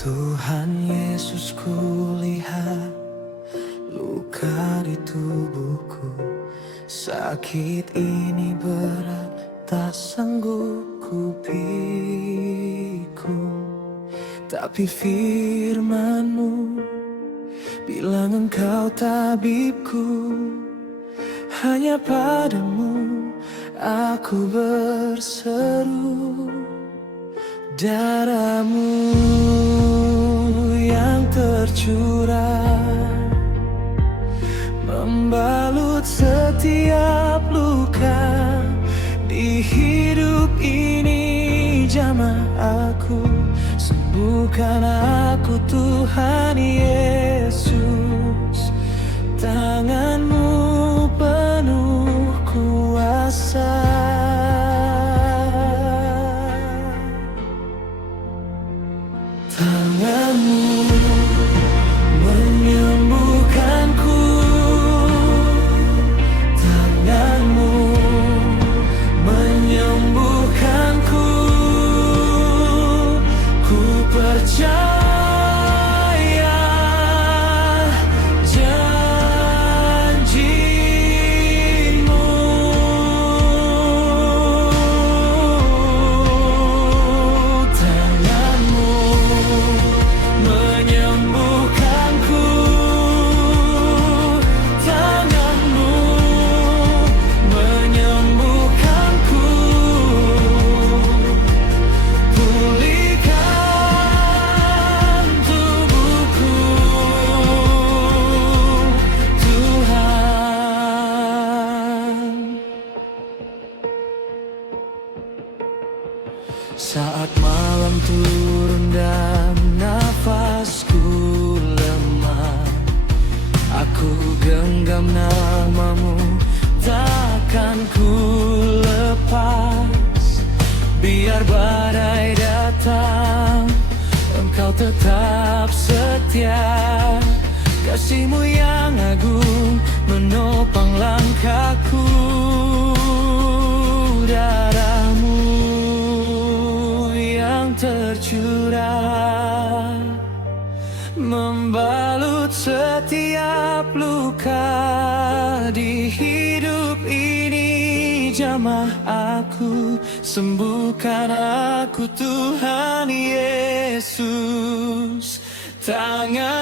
Tuhan Yesus, kulihat luka di tubuhku. Sakit ini berat, tak sanggup ku pikul. Tapi firman-Mu bilang Engkau tabibku. Hanya padamu aku berseru. Darah-Mu yang tercurah membalut setiap luka di hidup ini. Jamah aku, sembuhkan aku Tuhan Yesus. Tangan-Mu penuh kuasa. Tangan-Mu menyembuhkanku. Tangan-Mu menyembuhkanku. Ku percaya janji-Mu. Tangan-Mu menyembuhkanku. Tangan-Mu menyembuhkanku. Pulihkan tubuhku, Tuhan. Saat malam turun dan nafasku lemah, aku genggam nama-Mu, takkan ku lepas. Biar badai datang, Engkau tetap setia. Kasih-Mu yang agung menopang langkahku. Darah-Mu yang tercurah membalut setiap luka di hidup ini. Jamah aku, sembuhkan aku Tuhan Yesus. Tangan